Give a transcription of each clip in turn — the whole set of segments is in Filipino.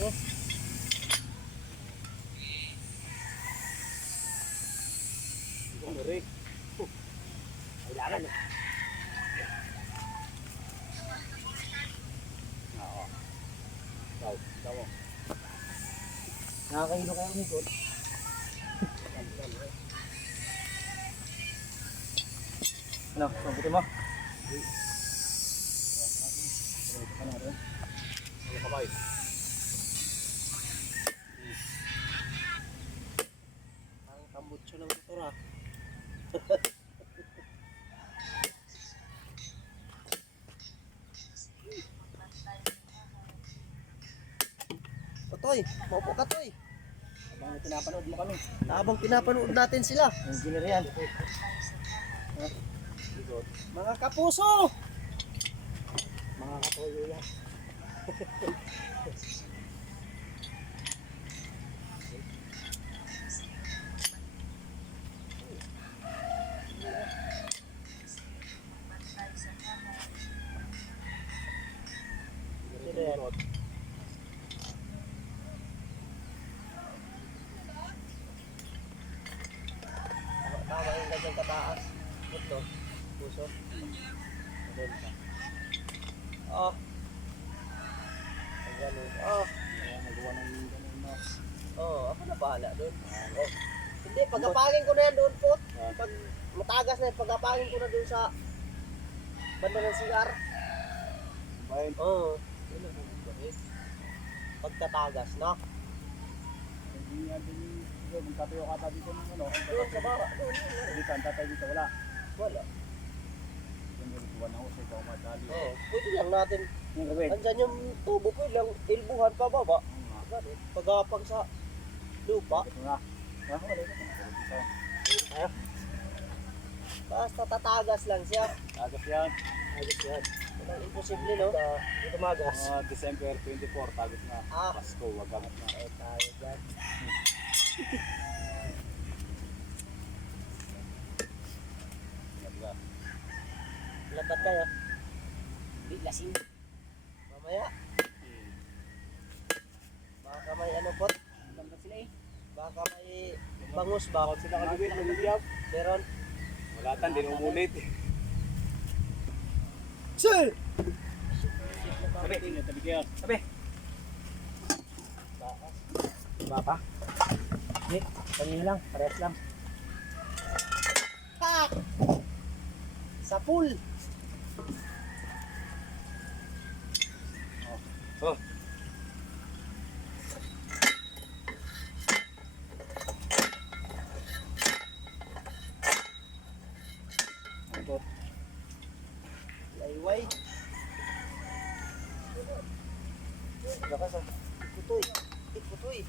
Eh. Sorry. Kailangan eh. Oo. Daw mo. Nakakahilo kayo ng ikot. Ano, mabuti mo? Ano kamay? Ang tambutso ng motor ah. Toy, maupo ka Toy. Habang pinapanood mo kami. Habang pinapanood natin sila. Engineer yan. Mga kapuso! Mga katoyo yan. Sino yan? Tama yung ganyang kataas. Ito, puso. Doon ka. Oh. Ang ganun. Oh. Kaya nagawa ng ganun na. Oh, ako na bahala doon. Oh. Hindi, pagkapagin ko na yan doon po. Ah. Pag matagas na yan, pagkapagin ko na doon sa banda ng CR. Bayan. Oo. Yun ang gagawin. Pagkatagas, no? Hindi nga din yung magkatayo ka pa dito ng ano. Doon sa baba. Doon. Hindi ka ang tatay dito. Wala. Wala. Yung nilikuhan ako sa ikaw madali. Oo. Pwede lang natin. Yung gawin. Andyan yung tubo ko lang. Ilbuhan pa baba. Pagapag sa lupa. Ito nga. Ha? Wala ito. Ayaw. Basta tatagas lang siya. Tagas yan. Tagas yan. Walang imposible, no? Tumagas. December 24. Tagas na. Ah. Pasko. Wagamit na. Ay, tayo dyan. Diba? Lapat kayo. Hindi, lasing. Mamaya. Baka may ano pot. Ganda sila eh. Baka may bangus ba? Bakit sila kalibit? Kalibit. Meron. Wala tan. Di nung ulit. Sir! Sabi. Tabi kayo. Sabi. Baka. Nip, kanina lang. Parehas lang. Pak! Sa pool. Oh. Ito. Layway. Lakas ah. Putoy. Putoy.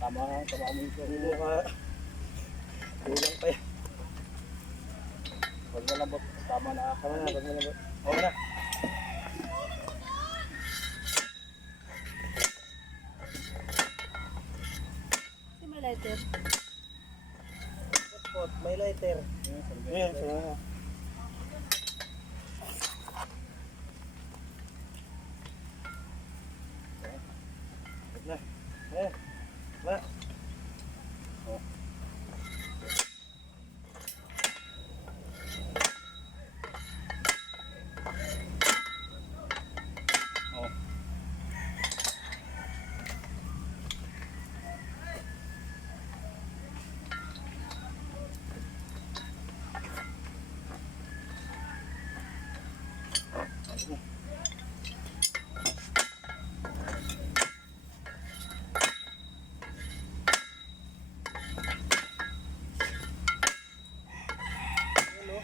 Tama mo ito. Kulang pa yan. Pag malambot, tama na. Tama na, pag malambot. Okay na. Si may lighter. Pot, may lighter. Ayan, salamat. Na. Eh. Ma. Oh. Oh. Ano?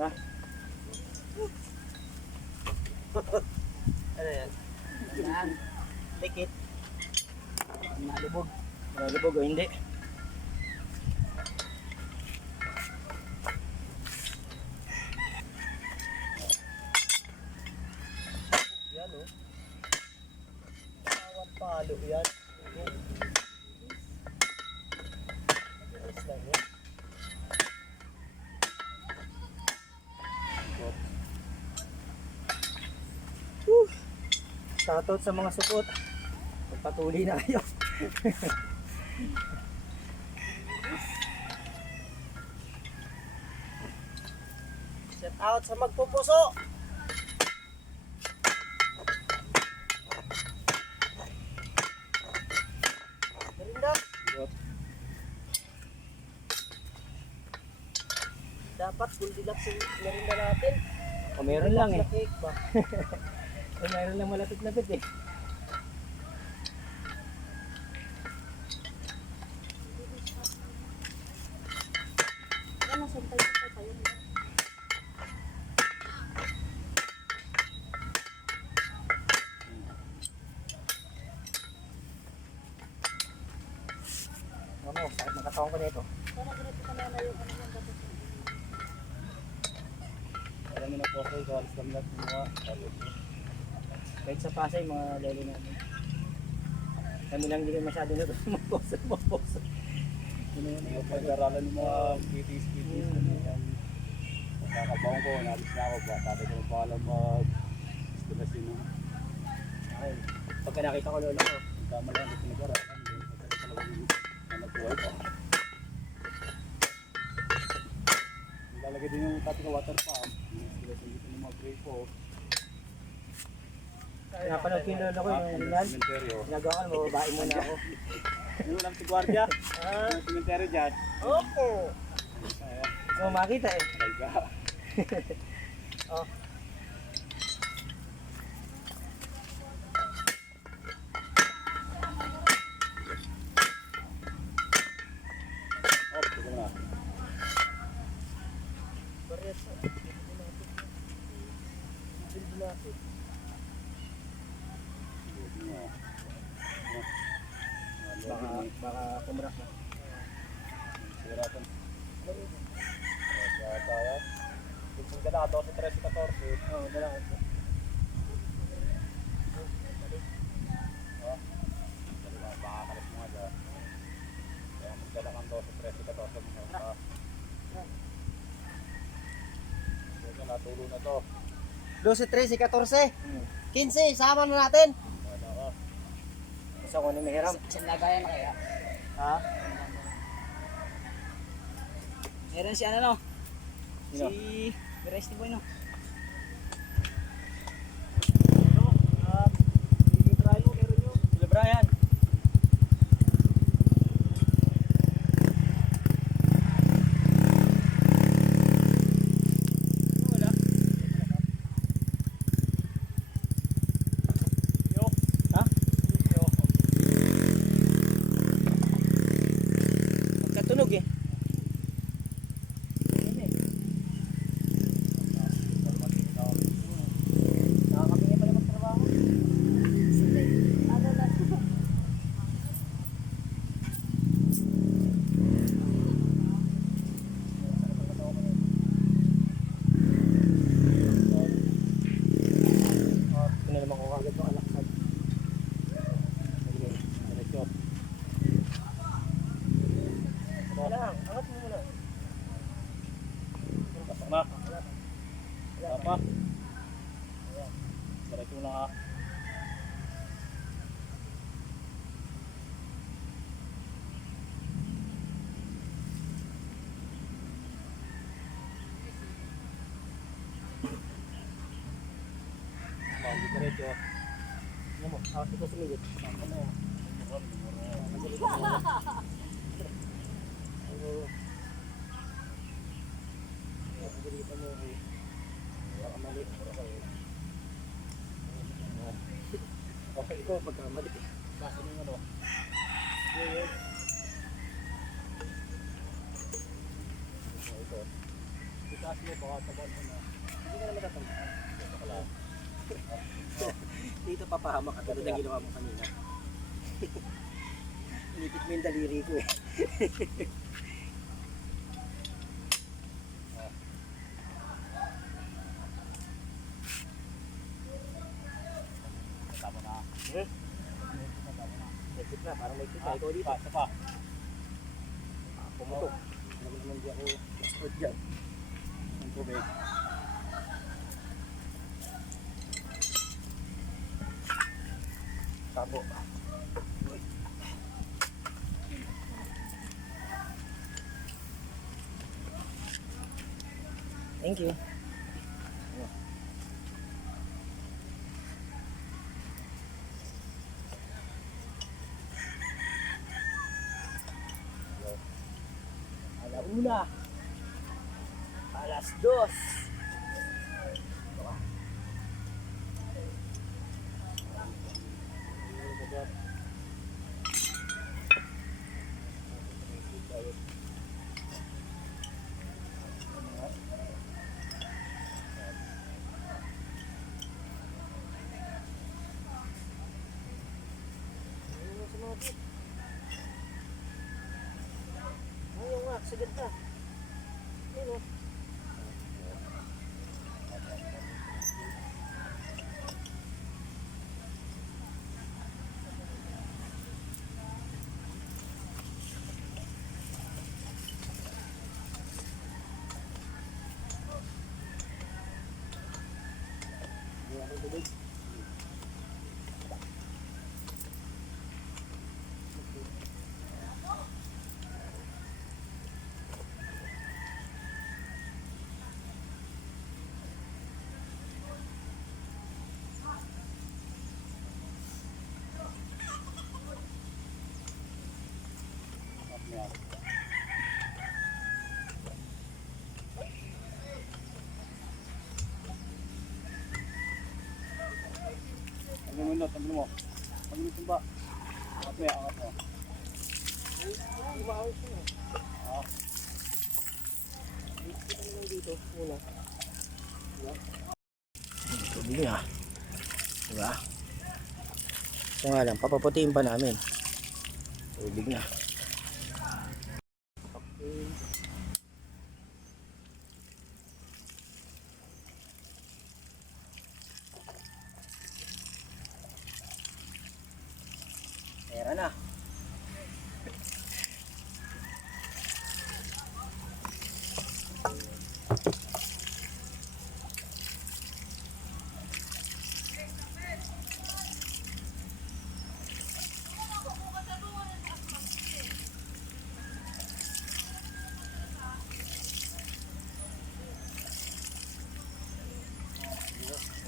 Ha? Ano yan? Yan. Tikit. Malubog. Malubog o hindi? Yan o. Bawat palo yan. Yes lang. Shoutout sa mga supot. Magpatuloy na kayo. Shout out sa magpupuso. Merinda. Dapat full deluxe yung merinda natin. O meron lang eh. Sa cake ba? O meron lang malapit-lapit eh. Ano, santay-santay tayo. Ano, sakit ng katawan ko nito. Parang ganito ka na yung ano yung dapat. Alam mo na po kayo, kawalis kami lahat ng mga kahit sa Pasay, mga lolo namin. Kami lang hindi kayo masyado na maposo. Pag-aralan ng mga kitis. Pagkakabaong ko, nalis na ako ba? Tatay ko pa alam mag-stilasin ng Ay, pagka nakita ko lolo ko. tama lang ito nag-aralan. Pagkakaroon talagang nanabuhay ko. Nilalagay din yung tatay ko water pump. Stilasin dito ng mga break ko. Napanood ko yung lolo ko yung yan. Cementerio. Ginagawa ko, mababae muna ako. Yung lang si Guardia. Ah, Yung cementerio dyan. opo. Ay, So makita eh. ka. Oh. Oh, ito na. Parehas na. Bilbo natin. Baka kumrak na. Siratan. Kaya tayo. Kung gala, 12, 13, 14. Oo, dala ko. Baka kalis mo nga dyan. Kaya magdala kang 12, 13, 14 mo ka. Kaya natulo na to. 12, 13, 14. 15, sama na natin. Wala ka. Gusto ko ni Mahiram. Saan lagayan na kaya? Ha? Meron si ano no? Sino? Si Resty Boy no? Sila Brian. Wala. Ha? Magkatunog eh. Nakakapingin pa naman trabaho. Ano na? Pinalaman ko agad yung alaksad. Diretso. Wala lang, angat mo muna. Pasok na. Tama. Diretso lang ha. Bawal diretso. Ano mo, awas ito sumigit. Oo. Pagalitan mo eh. Baka mali. Okay, ikaw pagkamali. Basta yung ano. Ito. Itaas mo, baka tabal mo na. Hindi ka na matatandaan. Dito papahamak ka tulad ng ginawa mo kanina. Inipit mo yung daliri ko eh. Tama na. Exit na, parang may kita. Ikaw dito. Isa pa. Pumutok. Alam mo naman di ako expert dyan. Ang tubig. tabo. Thank you. Alauna. Alas 2. Ayaw nga, sagad na. Ayun o. Tanggalin mo. Tanggalin mo ba? Angat mo. Hindi maawit yun. Dito naman dito. Muna. Tubig na. Diba? Ito nga lang, papaputiin pa namin. Tubig na. Pera na.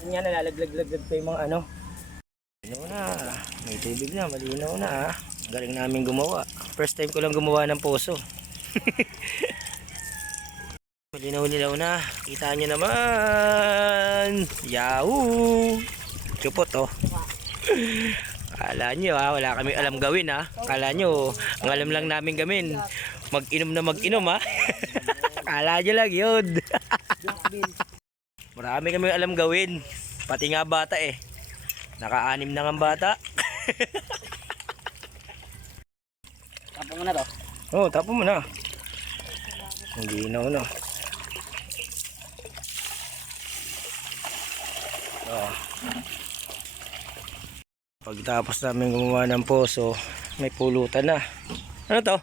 Yan nga, nalalaglag-laglag pa yung mga ano. Malinaw na. May tubig na. Malinaw na ah. Galing namin gumawa. First time ko lang gumawa ng poso. Malinaw-linaw na. Kita nyo naman. Yahoo! Chupot oh. Kala nyo ha. Wala kami alam gawin ha. Kala nyo. Ang alam lang namin gawin. Mag-inom na mag-inom ha. Kala nyo lang yun. Marami kami alam gawin. Pati nga bata eh. Naka-anim na nga bata. Tapos mo na to. Oh, tapo mo na. Hindi na no. Oh. Pagtapos namin gumawa ng poso, may pulutan na. Ano to?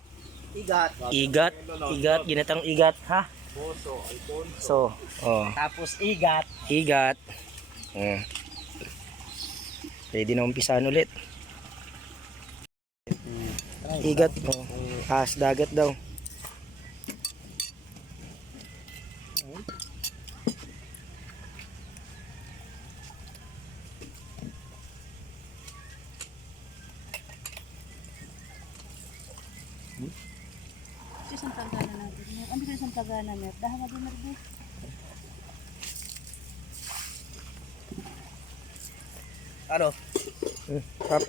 Igat. Igat, igat, ginatang igat, ha? Boso, Alfonso. So, oh, Tapos igat. igat. Pwede na umpisahan ulit. Igat, oh. Ahas dagat daw. Isang tagana natin. Ano ba isang tagana niya? Dahil nga din natin. Ano? Tap.